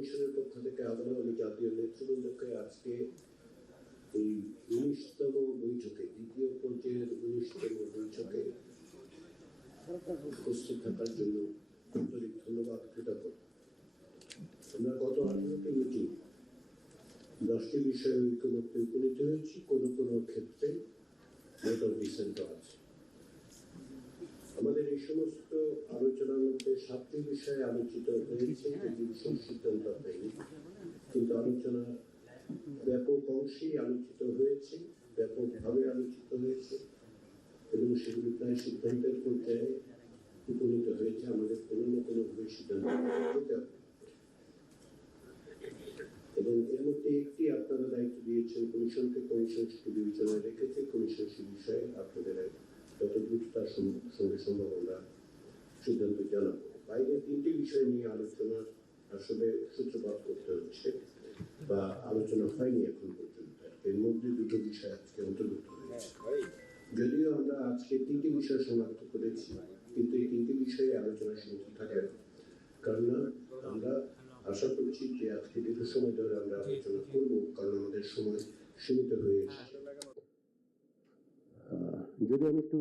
কমিশনের পক্ষ থেকে আবারও আমি জাতীয় নেতৃবৃন্দকে আজকে এই 19তম বৈঠকে, দ্বিতীয় পর্যায়ের 19তম বৈঠকে উপস্থিত থাকার জন্য আন্তরিক ধন্যবাদ কৃতজ্ঞ। আমরা গত 18টি মিটিং 10টি বিষয়ে ঐক্যমত্যে উপনীত হয়েছি। কোনো কোনো ক্ষেত্রে ভোট অফ ডিসেন্ট আছে। আমাদের এই সমস্ত আলোচনার মধ্যে 7টি বিষয়ে আলোচিত হয়েছে, যেটি বিশেষ সিদ্ধান্ত হয়নি, কিন্তু আলোচনা ব্যাপক অংশেই আলোচিত হয়েছে, ব্যাপকভাবে আলোচিত হয়েছে এবং সেগুলি প্রায় সিদ্ধান্তের পর্যায়ে উপনীত হয়েছে। আমাদের কোনো না কোনোভাবে সিদ্ধান্ত নিতে হবে এবং এর মধ্যে একটি আপনারা দায়িত্ব দিয়েছেন কমিশনকে। কমিশন সেটি বিবেচনায় রেখেছে। কমিশন সে বিষয়ে আপনাদের যত দ্রুততার সঙ্গে সম্ভব আমরা সিদ্ধান্ত জানাবো। বাইরে 3টি বিষয় নিয়ে আলোচনা আসলে সূত্রপাত করতে হচ্ছে বা আলোচনা হয়নি এখন পর্যন্ত। এর মধ্যে 2টো বিষয় আজকে অন্তর্ভুক্ত হয়েছে। যদিও আমরা আজকে 3টি বিষয় সমাপ্ত করেছি, কিন্তু এই 3টি বিষয়ে আলোচনা সীমিত থাকে না, কারণ আমরা আশা করছি যে আজকে দীর্ঘ সময় ধরে আমরা আলোচনা করব, কারণ আমাদের সময় সীমিত হয়ে এসেছে। যদি আমি একটু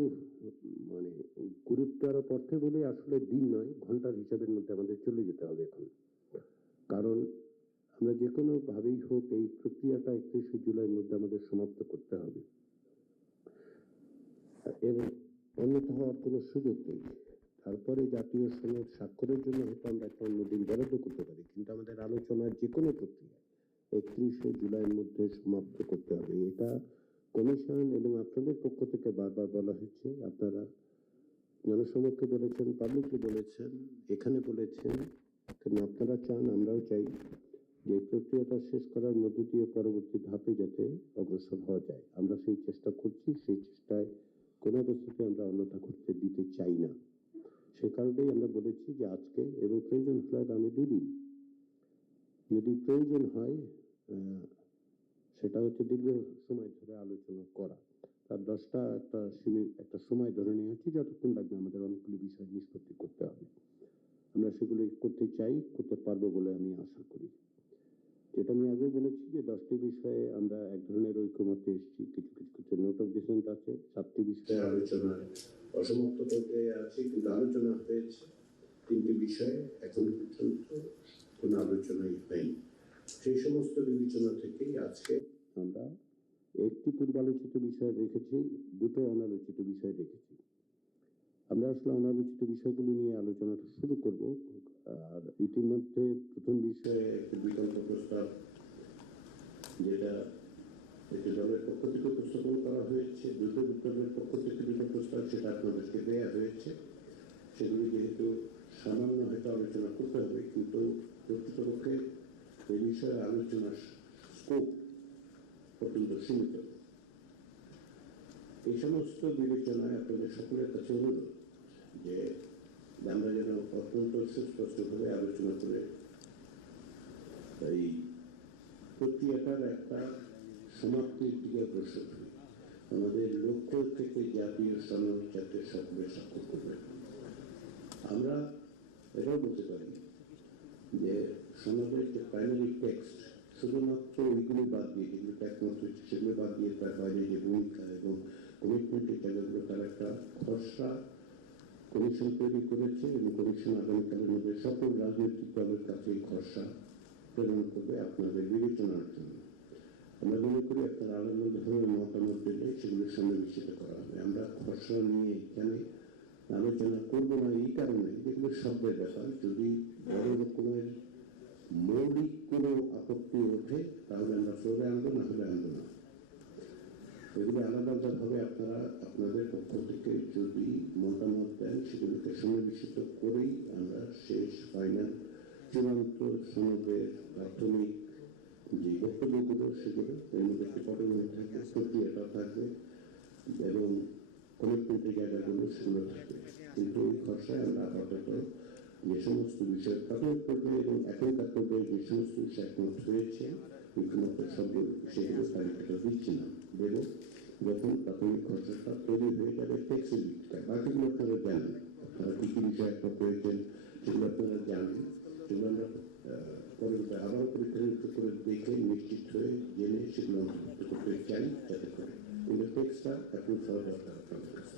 গুরুত্ব আরো অর্থে বলে, আসলে দিন নয়, ঘন্টার হিসাবের মধ্যে আমাদের চলে যেতে হবে এখন। কারণ আমরা যে কোনো ভাবেই হোক এই প্রক্রিয়াটা 31শে জুলাইয়ের মধ্যে আমাদের সমাপ্ত করতে হবে। এর অন্যথা হওয়ার কোনো সুযোগ নেই। তারপরে জাতীয় সনদ স্বাক্ষরের জন্য হয়তো আমরা একটা অন্য দিন বরাদ্দ করতে পারি, কিন্তু আমাদের আলোচনার যে কোনো প্রক্রিয়া 31শে জুলাইয়ের মধ্যে সমাপ্ত করতে হবে। এটা কমিশন এবং আপনাদের পক্ষ থেকে বারবার বলা হয়েছে। আপনারা জনসমক্ষে বলেছেন, পাবলিকলি বলেছেন, এখানে বলেছেন, কিন্তু আপনারা চান, আমরাও চাই যে প্রক্রিয়াটা শেষ করার মধ্য দিয়ে পরবর্তী ধাপে যাতে অগ্রসর হওয়া যায়। আমরা সেই চেষ্টা করছি। সেই চেষ্টায় কোনো অবস্থাতে আমরা অন্যথা করতে দিতে চাই না। সে কারণেই আমরা বলেছি যে আজকে এবং প্রয়োজন হলে আগামী 2 দিন, যদি প্রয়োজন হয় সেটা হচ্ছে দীর্ঘ সময় ধরে আলোচনা করা। তার 10টা একটা সময় ধরে নেওয়া হচ্ছে, যতক্ষণ লাগবে আমাদের অনেকগুলো বিষয় নিষ্পত্তি করতে হবে। আমরা সেগুলো করতে চাই, করতে পারবো বলে আমি আশা করি। যেটা আমি আগে বলেছি যে 10টি বিষয়ে আমরা এক ধরনের ঐক্যমত্যে এসেছি। কিছু কিছু ক্ষেত্রে নোট অফ ডিসেন্ট আছে। 7টি বিষয়ে আলোচনা অসমাপ্ত পর্যায়ে আছে, কিন্তু আলোচনা হয়েছে 3টি বিষয়ে। এখন পর্যন্ত কোনো আলোচনাই হয়নি। সেই সমস্ত বিবেচনা থেকেই আজকে আমরা একটি পূর্বালোচিত বিষয় রেখেছি, 2টো অনালোচিত বিষয় রেখেছি। আমরা আসলে অনালোচিত বিষয়গুলি নিয়ে আলোচনাটা শুরু করব। আর ইতিমধ্যে প্রথম বিষয়ে একটি বিকল্প প্রস্তাব, যেটা একটি দলের পক্ষ থেকে উপস্থাপন করা হয়েছে, 2টো দলের পক্ষ থেকে 2টো প্রস্তাব, সেটা আপনাদেরকে দেওয়া হয়েছে। সেগুলি যেহেতু সামান্য হয়তো আলোচনা করতে হবে, কিন্তু প্রকৃতপক্ষে এই বিষয়ে আলোচনার স্কোপ অত্যন্ত সীমিত। এই সমস্ত বিবেচনায় আপনাদের সকলের কাছে অনুরোধ যে আমরা যেন অত্যন্ত সুস্পষ্টভাবে আলোচনা করে এই প্রক্রিয়াটার একটা সমাপ্তির দিকে অগ্রসর হই। আমাদের লক্ষ্য থেকে জাতীয় সনদ যাতে সকলে স্বাক্ষর করবে। আমরা এটাও বলতে পারি যে সনদের যে প্রাইমারি টেক্সট, শুধুমাত্র ওইগুলি বাদ দিয়ে, যেগুলো একমাত্র সেগুলো বাদ দিয়ে তার বাইরে যে ভূমিকা এবং কমিটমেন্টের জায়গাগুলো, তার একটা খসড়া কমিশন তৈরি করেছে এবং কমিশন আগামীকালের মধ্যে সকল রাজনৈতিক দলের কাছে এই খসড়া প্রেরণ করবে আপনাদের বিবেচনার জন্য। আমরা মনে করি আপনারা আলাদা ধরনের মতামত দিলে সেগুলো সন্নিবেশিত করা হবে। আমরা খসড়া নিয়ে এখানে আলোচনা করবো না এই কারণে, যেগুলো শব্দের ব্যাপার। যদি বড় রকমের মৌলিক কোনো আপত্তি ওঠে তাহলে আমরা ফ্লোরে আনবো, না হলে আনবো না। এগুলো আলাদা আলাদাভাবে আপনারা আপনাদের পক্ষ থেকে যদি মতামত দেন, সেগুলোকে সন্নিবেশিত করেই আমরা শেষ ফাইনাল চূড়ান্ত সনদের প্রাথমিক যে বক্তব্যগুলো, সেগুলো এর মধ্যে একটি পটভূমি থাকবে, প্রক্রিয়াটা থাকবে এবং কমিটমেন্টের জায়গাগুলো সেগুলো থাকবে। কিন্তু এই খসড়ায় আমরা আপাতত যে সমস্ত বিষয় প্রাথমিক পর্যায়ে এবং এখনকার পর্যায়ে যে সমস্ত বিষয় একমত হয়েছে, ঐক্যমত্য সবগুলো সেগুলো তালিকাটা দিচ্ছি না, দেব যখন প্রাথমিক খসড়াটা তৈরি হয়ে যাবে টেক্সের দিকটা। বাকিগুলো আপনারা জানেন, আপনারা কী কী বিষয় একমত হয়েছেন সেগুলো আপনারা জানেন। সেগুলো আমরা পরে আবার পরীক্ষা নিরীক্ষা করে দেখে নিশ্চিত হয়ে জেনে সেগুলো অন্তর্ভুক্ত করতে চাই, যাতে করে কিন্তু টেক্সটটা অ্যাপ্রুভ হওয়া দরকার আপনাদের কাছে।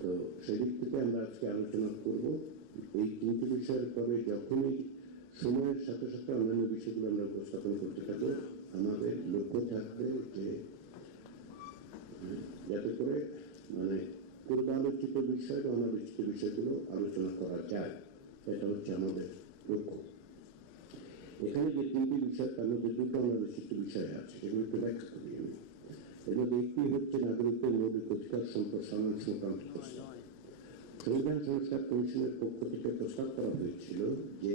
তো সেই দিক থেকে আমরা আজকে আলোচনা করব এই তিনটি বিষয়ের পরে। যখনই সময়ের সাথে সাথে অন্যান্য বিষয়গুলো আমরা উপস্থাপন করতে থাকবো, আমাদের লক্ষ্য থাকবে যে যাতে করে মানে পূর্ব আলোচিত বিষয় বা অনালোচিত বিষয়গুলো আলোচনা করা যায়, এটা হচ্ছে আমাদের লক্ষ্য। এখানে যে তিনটি বিষয়, তার মধ্যে দুটো অনালোচিত বিষয় আছে, এগুলো একটু ব্যাখ্যা করি আমি। এর মধ্যে একটি হচ্ছে নাগরিকদের মৌলিক অধিকার সম্প্রসারণ সংক্রান্ত প্রস্তাব। সংবিধান সংস্কার কমিশনের পক্ষ থেকে প্রস্তাব করা হয়েছিল যে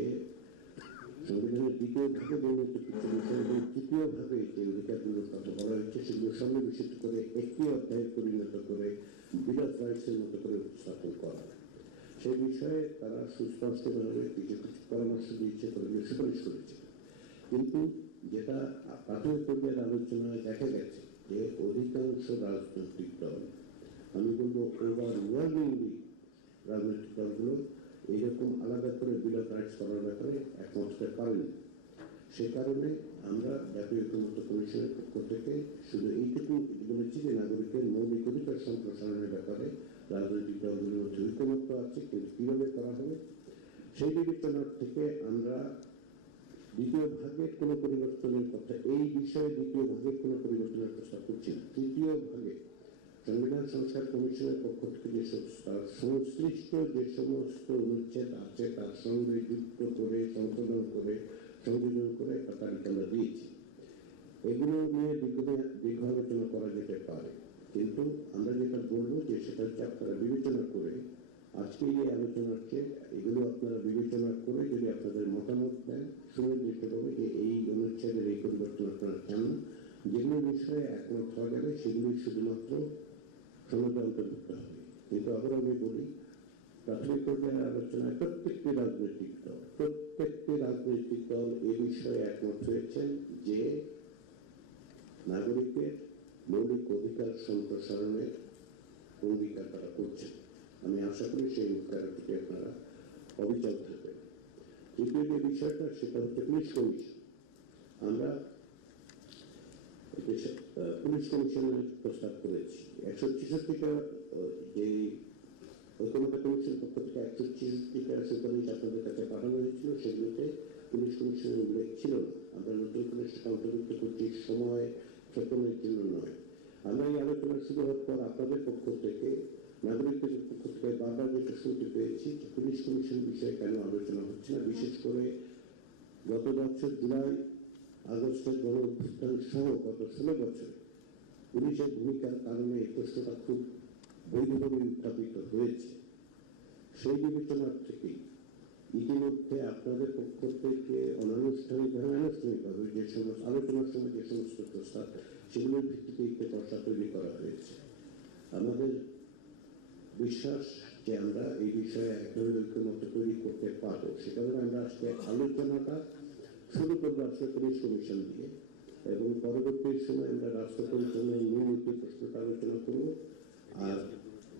সংবিধানের দ্বিতীয় ভাগে বর্ণিত কিছু বিষয় এবং তৃতীয় ভাগে যে অধিকারগুলোর কথা বলা হয়েছে সেগুলো সন্নিবেশিত করে একটি অধ্যায়ে পরিণত করে বিল অফ রাইটসের মতো করে উপস্থাপন করা। সেই বিষয়ে তারা সুস্পষ্টভাবে কিছু কিছু পরামর্শ দিয়েছে, সুপারিশ করেছে। কিন্তু যেটা প্রাথমিক পর্যায়ের আলোচনায় দেখা গেছে যে অধিকাংশ রাজনৈতিক দল, আমি বলবো ওভারওয়েলমিংলি রাজনৈতিক দলগুলো এইরকম আলাদা করে বিল অফ রাইটস করার ব্যাপারে একমত হতে পারেনি। সে কারণে আমরা জাতীয় ঐক্যমত্য কমিশনের পক্ষ থেকে শুধু এইটুকু বলেছি যে নাগরিকের মৌলিক অধিকার সম্প্রসারণের ব্যাপারে রাজনৈতিক দলগুলোর মধ্যে ঐক্যমত্য আছে, কিন্তু কীভাবে করা হবে সেই বিবেচনার থেকে আমরা দ্বিতীয় ভাগের কোনো পরিবর্তনের কথা, এই বিষয়ে দ্বিতীয় ভাগের কোনো পরিবর্তনের প্রস্তাব করছি না। তৃতীয় ভাগে সংবিধান সংস্কার কমিশনের পক্ষ থেকে যে সংশ্লিষ্ট যে সমস্ত অনুচ্ছেদ আছে তার সঙ্গে যুক্ত করে সংশোধন করে সংযোজন করে একটা তালিকা আমরা দিয়েছি। এগুলো নিয়ে দীর্ঘ আলোচনা করা যেতে পারে, কিন্তু আমরা যেটা বলবো যে সেটা হচ্ছে আপনারা বিবেচনা করে আজকে এই আলোচনাকে এগুলো আপনারা বিবেচনা করে যদি আপনাদের মতামত দেন, সুনির্দিষ্টভাবে যে এই অনুচ্ছেদের এই পরিবর্তন আপনারা চান না, যেগুলো বিষয়ে একমত হওয়া যাবে সেগুলোই শুধুমাত্র সনদে অন্তর্ভুক্ত হবে। কিন্তু আবার আমি বলি, প্রাথমিক পর্যায়ের আলোচনায় প্রত্যেকটি রাজনৈতিক দল এ বিষয়ে একমত হয়েছেন যে নাগরিকের মৌলিক অধিকার সম্প্রসারণের অঙ্গীকার তারা করছেন। আমি আশা করি সেই অঙ্গীকারের প্রতি আপনারা অবিচল থাকবেন। তৃতীয় যে বিষয়টা সেটা হচ্ছে পুলিশ কমিশন। আমরা পুলিশ কমিশনের প্রস্তাব করেছি 166টা, যে ঐক্যমত্য কমিশনের পক্ষ থেকে 166টা সুপারিশ আপনাদের কাছে পাঠানো হয়েছিল, সেগুলোতে পুলিশ কমিশনের উল্লেখ ছিল না। আমরা নতুন করে সেটা অন্তর্ভুক্ত করছি, সময় ক্ষেপণের জন্য নয়। আমরা এই আলোচনা শুরু হওয়ার পর আপনাদের পক্ষ থেকে, নাগরিকদের পক্ষ থেকে বারবার যেটা শুনতে পেয়েছি যে পুলিশ কমিশন বিষয়ে কেন আলোচনা হচ্ছে না। বিশেষ করে গত বছর জুলাই আগস্টের গণ অভ্যুত্থান সহ গত 16 বছরে পুলিশের ভূমিকার কারণে এই প্রশ্নটা খুব বৈধভাবে উত্থাপিত হয়েছে। সেই বিবেচনার থেকেই ইতিমধ্যে আপনাদের পক্ষ থেকে অনানুষ্ঠানিকভাবে আনুষ্ঠানিকভাবে যে সমস্ত আলোচনার সময় যে সমস্ত প্রস্তাব, সেগুলোর ভিত্তিতে একটি প্রস্তাব তৈরি করা হয়েছে। আমাদের বিশ্বাস যে আমরা এই বিষয়ে এক ধরনের ঐক্যমত্য তৈরি করতে পারবো। সে কারণে আমরা আজকে আলোচনাটা শুরু করবো আসলে পুলিশ কমিশন দিয়ে, এবং পরবর্তী সময় আমরা রাষ্ট্র পরিচালনার মূল নীতি প্রশ্নটা আলোচনা করবো। আর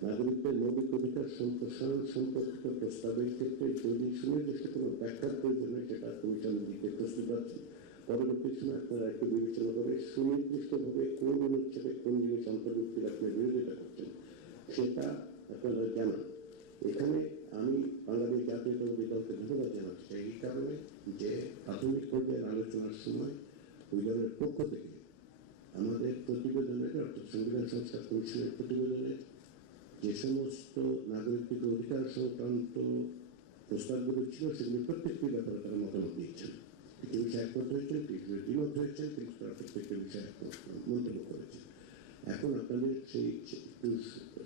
নাগরিকদের মৌলিক অধিকার সম্প্রসারণ সম্পর্কিত প্রস্তাবের ক্ষেত্রে যদি সুনির্দিষ্ট কোনো ব্যাখ্যার প্রয়োজন হয় সেটা কমিশন দিতে প্রস্তুত আছে। পরবর্তী সময় আপনারা একটু বিবেচনা করে সুনির্দিষ্টভাবে কোন অনুচ্ছেদে কোন জিনিস অন্তর্ভুক্তির আপনি বিরোধিতা করছেন সেটা আপনারা জানান। এখানে আমি বাংলাদেশ জাতীয়তাবাদী দলকে ধন্যবাদ জানাচ্ছি এই কারণে যে প্রাথমিক পর্যায়ের আলোচনার সময় ওই দলের পক্ষ থেকে আমাদের প্রতিবেদনের, অর্থাৎ সংবিধান সংস্কার কমিশনের প্রতিবেদনের যে সমস্ত নাগরিকদের অধিকার সংক্রান্ত প্রস্তাবগুলো ছিল সেগুলি প্রত্যেকটি ব্যাপারে তারা মতামত দিয়েছেন। কিছু বিষয়ে একমত হয়েছেন, কিছু দ্বিমত হয়েছেন, কিন্তু তারা প্রত্যেকটি বিষয়ে মন্তব্য করেছেন। এখন আপনাদের সেই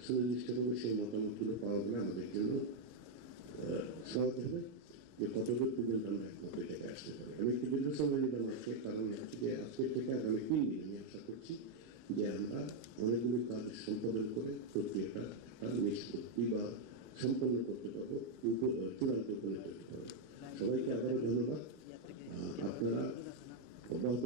সুনির্দিষ্টভাবে সেই মতামতগুলো পাওয়া গেলে আমাদের জন্য সহজ হবে যে কতদূর পর্যন্ত আমরা একমত হয়ে থেকে আসতে পারি। আমি একটু দীর্ঘ সময় নিলাম আজকে, কারণ হচ্ছে যে আজকের থেকে আগামী 3 দিন আমি আশা করছি যে আমরা অনেকগুলি কাজ সম্পাদন করে প্রক্রিয়াটা একটা নিষ্পত্তি বা সম্পন্ন করতে পারবো, চূড়ান্ত উপনীত হতে পারবো। সবাইকে আবারও ধন্যবাদ। আপনারা অব্যাহত